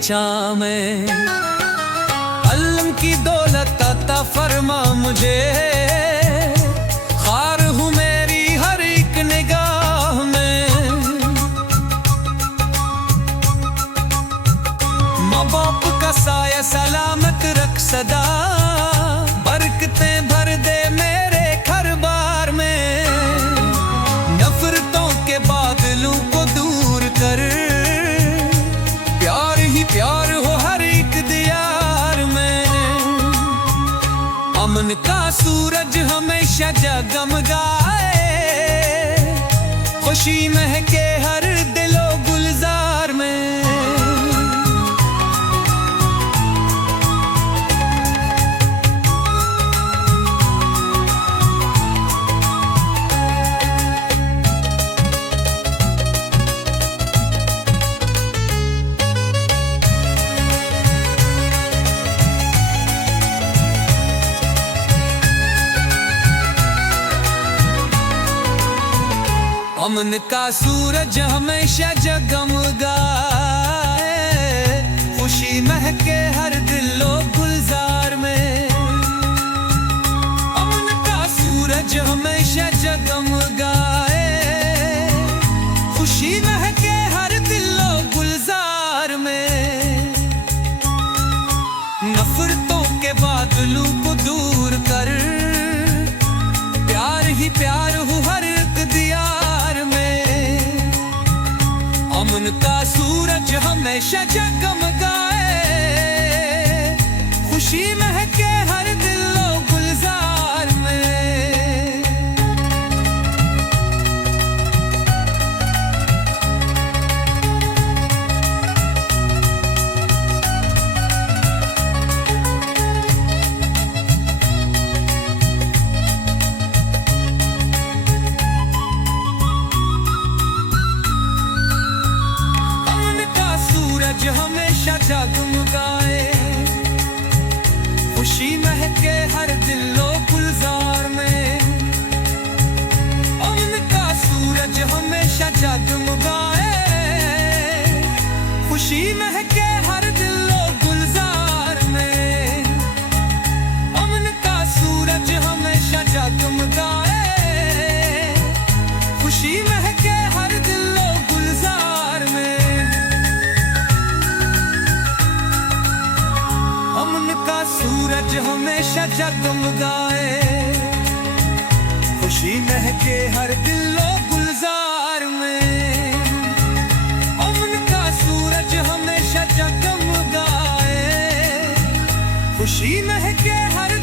छां में। अल्लाह की दौलत अता फरमा मुझे, खार हूँ मेरी हर एक निगाह में। माँ बाप का साया सलामत रख सदा, बरकतें भर दे मेरे घर बार में। नफरतों के बादलों को दूर कर, प्यार ही प्यार हो हर एक दियार में। अमन का सूरज हमेशा जगमगाए, खुशी महके हर दिलो गुलजार में। अमन का सूरज हमेशा जगमगाए, खुशी महके हर दिलो गुलजार में। अमन का सूरज हमेशा जगमगाए, खुशी महके हर दिलो गुलजार में। नफरतों के बादलों को दूर कर, प्यार ही प्यार हो हर एक दियार में। अमन का सूरज हमेशा जगमगाए, खुशी महके हर दिलो गुलजार में। हमेशा जगमगाए, खुशी महके हर दिलो गुलजार में। अमन का सूरज हमेशा जगमगाए, खुशी महके हर दिलो गुलजार में। अमन का सूरज हमेशा जगमगाए, खुशी महके हर दिलो गुलजार में। अमन का सूरज हमेशा जगमगाए, खुशी महके हर दिलो गुलजार में। अमन का सूरज हमेशा जगमगाए, खुशी महके हर